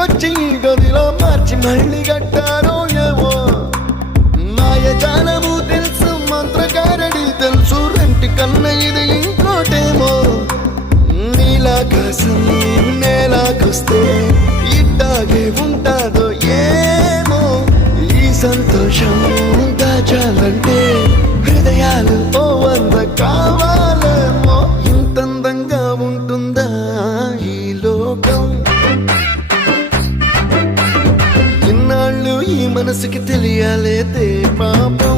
ఇంటికొచ్చి గదిలో మార్చి మళ్ళీ కట్టారో ఏమో మాయజాలము తెలుసు మంత్రకారడి తెలుసు రెంటి కన్న ఇది ఇంకోటేమో నీలాకాశం నేలాకొస్తే ఇట్టాగే ఉంటాదో ఏమో ఈ సంతోషం దాచాలంటే హృదయాలు ఓ వంద కావాలేమో ఇంతందంగా ఉంటుందా ఈ లోకం ఇన్నాళ్ళు ఈ మనసుకి తెలియాలేదే పాపం